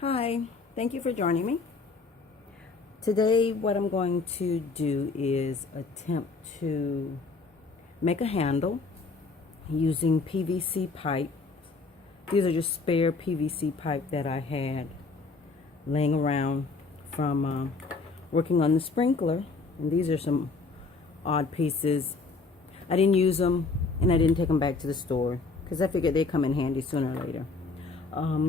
Hi, thank you for joining me. Today what I'm going to do is attempt to make a handle using PVC pipe. These are just spare PVC pipe that I had laying around from working on the sprinkler. And these are some odd pieces. I didn't use them and I didn't take them back to the store because I figured they'd come in handy sooner or later.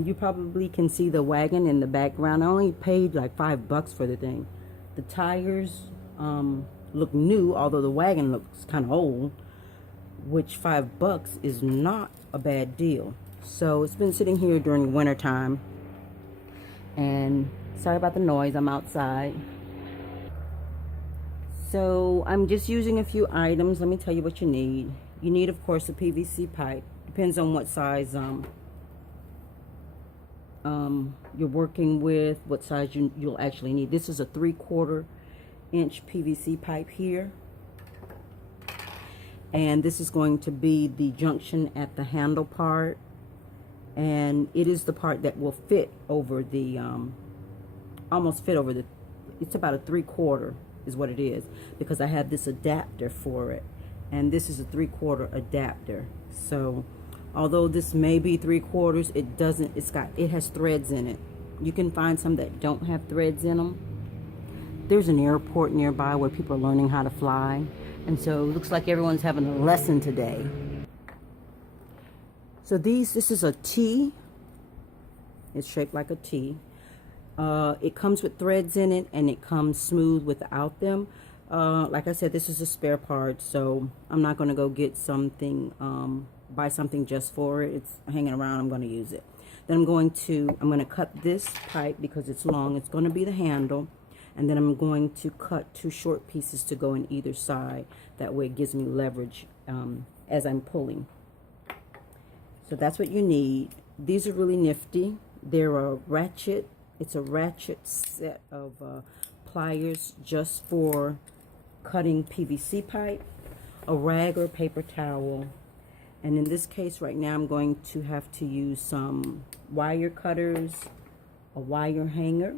You probably can see the wagon in the background. I only paid like $5 for the thing. The tires look new, although the wagon looks kind of old, which $5 is not a bad deal. So it's been sitting here during the winter time. And sorry about the noise, I'm outside. So I'm just using a few items. Let me tell you what you need. You need, of course, a PVC pipe. Depends on what size you're working with, what size you'll actually need. This is a 3/4 inch PVC pipe here, and this is going to be the junction at the handle part, and it is the part that will fit over the almost fit over the, it's about a 3/4 is what it is, because I have this adapter for it, and this is a 3/4 adapter. So although this may be 3/4, it doesn't, it has threads in it. You can find some that don't have threads in them. There's an airport nearby where people are learning how to fly, and so it looks like everyone's having a lesson today. So this is a T. It's shaped like a T. It comes with threads in it, and it comes smooth without them. Like I said, this is a spare part, so I'm not going to go get something, buy something just for it. It's hanging around. I'm going to use it. Then I'm going to cut this pipe because it's long. It's going to be the handle. And then I'm going to cut 2 short pieces to go in either side. That way it gives me leverage as I'm pulling. So that's what you need. These are really nifty. They're a ratchet. It's a ratchet set of pliers just for cutting PVC pipe, a rag or paper towel, and in this case right now I'm going to have to use some wire cutters, a wire hanger,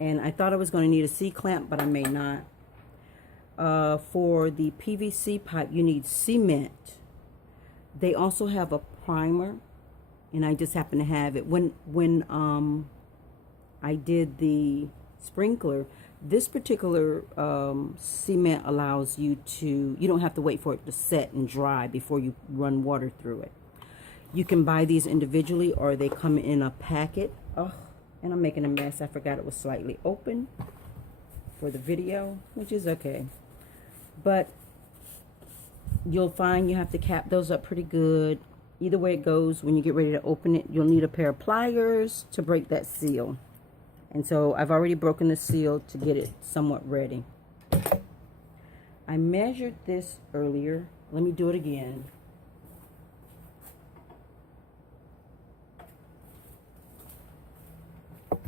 and I thought I was going to need a C-clamp, but I may not. For the PVC pipe you need cement. They also have a primer, and I just happen to have it. When I did the sprinkler, this particular cement allows you to, you don't have to wait for it to set and dry before you run water through it. You can buy these individually, or they come in a packet. Oh, and I'm making a mess. I forgot it was slightly open for the video, which is okay. But you'll find you have to cap those up pretty good. Either way it goes, when you get ready to open it, you'll need a pair of pliers to break that seal. And so I've already broken the seal to get it somewhat ready. I measured this earlier. Let me do it again.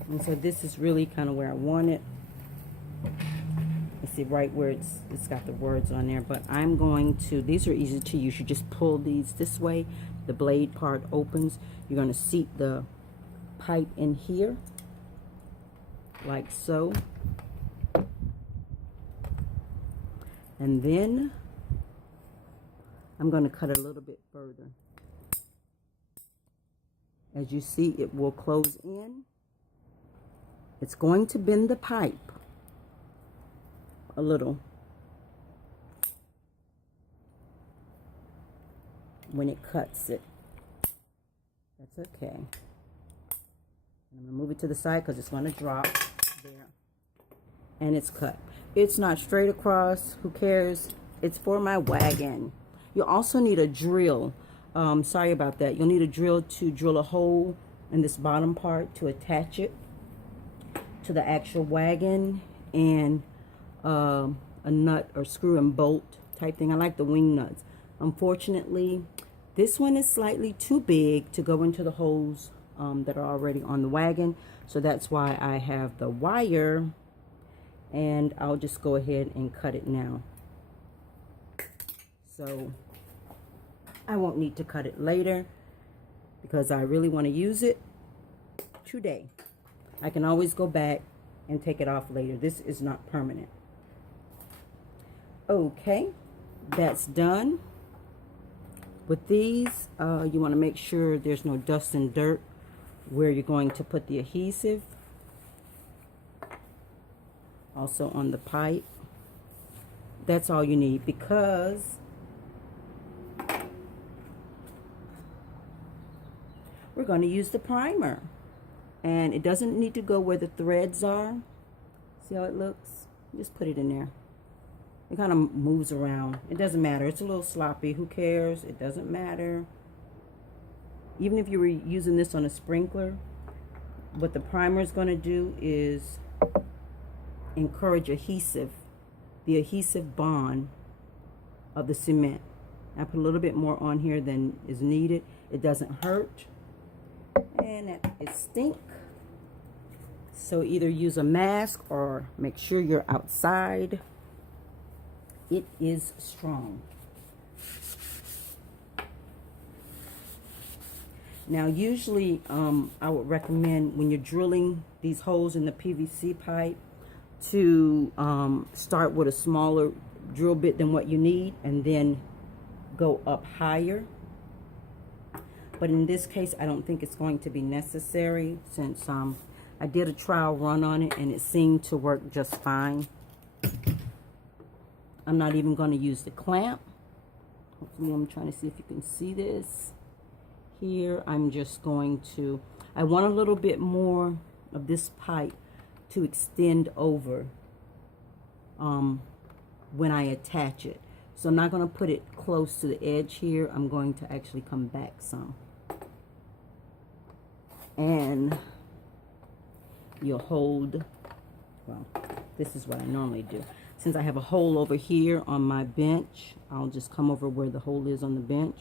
And so this is really kind of where I want it. Let's see, right where it's got the words on there. But I'm going to, these are easy to use. You just pull these this way. The blade part opens. You're going to seat the pipe in here, like so. And then I'm going to cut a little bit further. As you see, it will close in. It's going to bend the pipe a little when it cuts it. That's okay. I'm going to move it to the side because it's going to drop there. And it's cut. It's not straight across. Who cares? It's for my wagon. You also need a drill. Sorry about that. You'll need a drill to drill a hole in this bottom part to attach it to the actual wagon, and a nut or screw and bolt type thing. I like the wing nuts. Unfortunately, this one is slightly too big to go into the holes that are already on the wagon, so that's why I have the wire, and I'll just go ahead and cut it now. So I won't need to cut it later. because I really want to use it today. I can always go back and take it off later. This is not permanent. Okay, that's done. With these, you want to make sure there's no dust and dirt where you're going to put the adhesive. Also on the pipe. That's all you need, because we're going to use the primer. And it doesn't need to go where the threads are. See how it looks? Just put it in there. It kind of moves around. It doesn't matter. It's a little sloppy. Who cares? It doesn't matter. Even if you were using this on a sprinkler, what the primer is going to do is encourage adhesive, the adhesive bond of the cement. I put a little bit more on here than is needed. It doesn't hurt. And that is stink. So either use a mask or make sure you're outside. It is strong. Now usually I would recommend when you're drilling these holes in the PVC pipe to start with a smaller drill bit than what you need and then go up higher. But in this case, I don't think it's going to be necessary, since I did a trial run on it and it seemed to work just fine. I'm not even going to use the clamp. Hopefully, I'm trying to see if you can see this. Here, I'm just going to, I want a little bit more of this pipe to extend over when I attach it. So I'm not going to put it close to the edge here. I'm going to actually come back some. And you'll hold, well, this is what I normally do. Since I have a hole over here on my bench, I'll just come over where the hole is on the bench.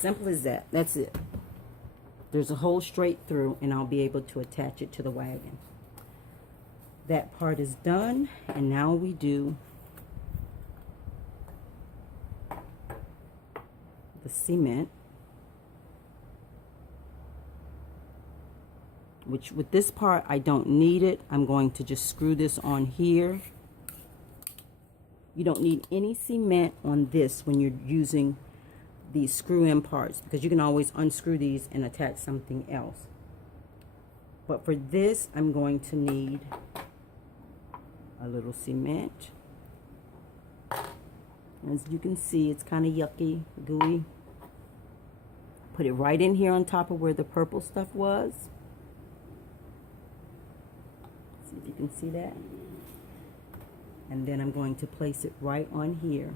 Simple as that. That's it. There's a hole straight through, and I'll be able to attach it to the wagon. That part is done, and now we do the cement, which with this part I don't need it. I'm going to just screw this on here. You don't need any cement on this when you're using these screw-in parts, because you can always unscrew these and attach something else. But for this, I'm going to need a little cement. As you can see, it's kind of yucky, gooey. Put it right in here on top of where the purple stuff was. See if you can see that. And then I'm going to place it right on here.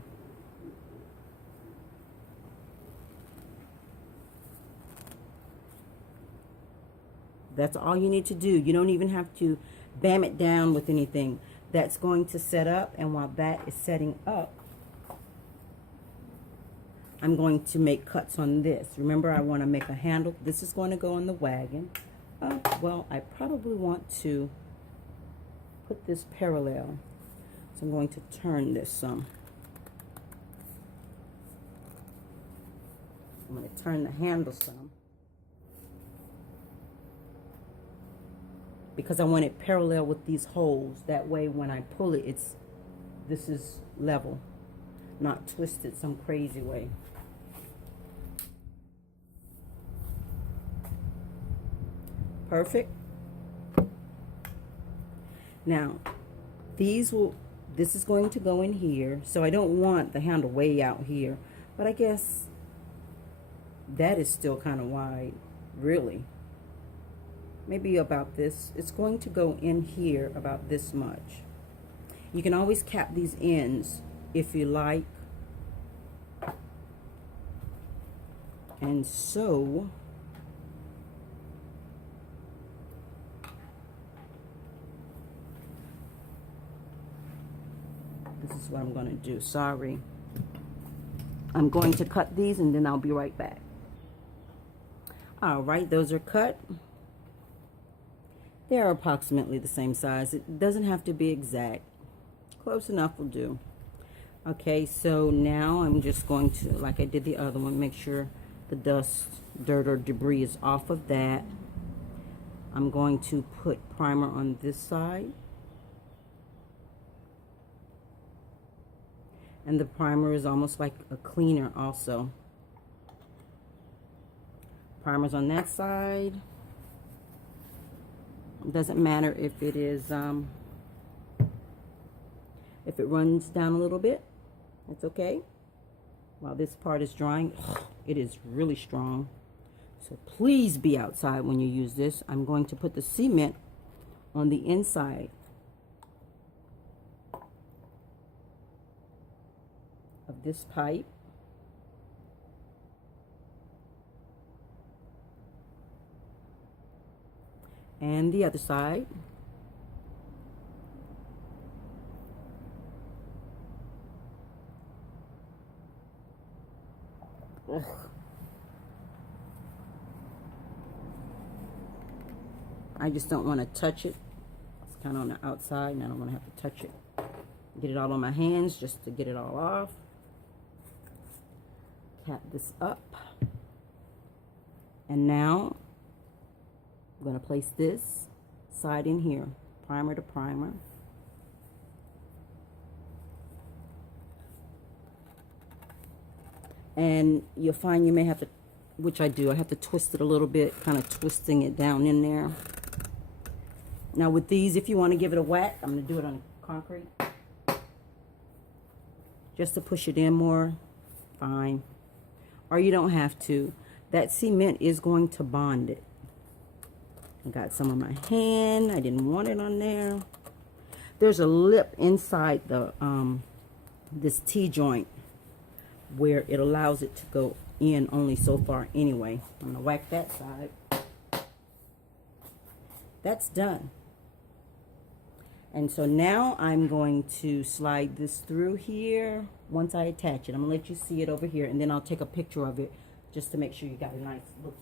That's all you need to do. You don't even have to bam it down with anything. That's going to set up, and while that is setting up, I'm going to make cuts on this. Remember, I want to make a handle. This is going to go on the wagon. Well, I probably want to put this parallel. So I'm going to turn this some. I'm going to turn the handle some, because I want it parallel with these holes. That way when I pull it, this is level, not twisted some crazy way. Perfect. Now, this is going to go in here, so I don't want the handle way out here, but I guess that is still kind of wide, really. Maybe about this. It's going to go in here about this much. You can always cap these ends if you like. And so this is what I'm going to do. Sorry. I'm going to cut these and then I'll be right back. All right, those are cut. They're approximately the same size. It doesn't have to be exact. close enough will do. Okay, so now I'm just going to, like I did the other one, make sure the dust, dirt, or debris is off of that. I'm going to put primer on this side. And the primer is almost like a cleaner also. Primer's on that side. It doesn't matter if it is, if it runs down a little bit, it's okay. While this part is drying, it is really strong. So please be outside when you use this. I'm going to put the cement on the inside of this pipe. And the other side. Ugh. I just don't want to touch it. It's kind of on the outside and I don't want to have to touch it. Get it all on my hands just to get it all off. Tap this up. And now I'm going to place this side in here, primer to primer. And you'll find you may have to, which I do, I have to twist it a little bit, kind of twisting it down in there. Now with these, if you want to give it a whack, I'm going to do it on concrete. Just to push it in more, fine. Or you don't have to. That cement is going to bond it. I got some on my hand. I didn't want it on there. There's a lip inside the this T-joint where it allows it to go in only so far anyway. I'm gonna whack that side. That's done. And so now I'm going to slide this through here once I attach it. I'm gonna let you see it over here and then I'll take a picture of it just to make sure you got a nice look.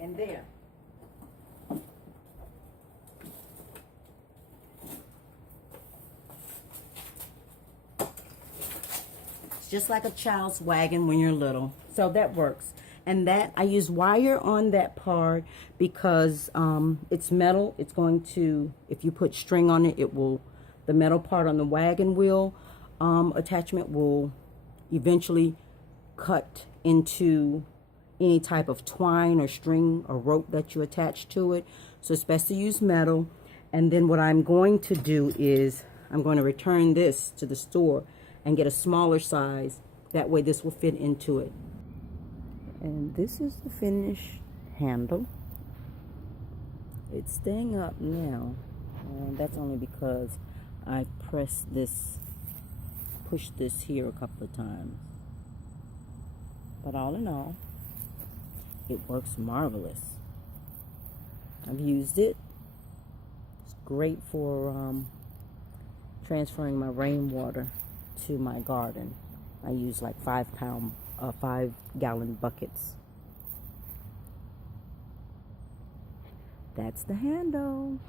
And there. It's just like a child's wagon when you're little. So that works. And that, I use wire on that part because it's metal. It's going to, if you put string on it, it will, the metal part on the wagon wheel attachment will eventually cut into any type of twine or string or rope that you attach to it. So it's best to use metal. And then what I'm going to do is I'm going to return this to the store and get a smaller size. That way this will fit into it. And this is the finished handle. It's staying up now. And that's only because I pressed this, pushed this here a couple of times. But all in all, it works marvelous. I've used it. It's great for transferring my rainwater to my garden. I use like 5-gallon buckets. That's the handle.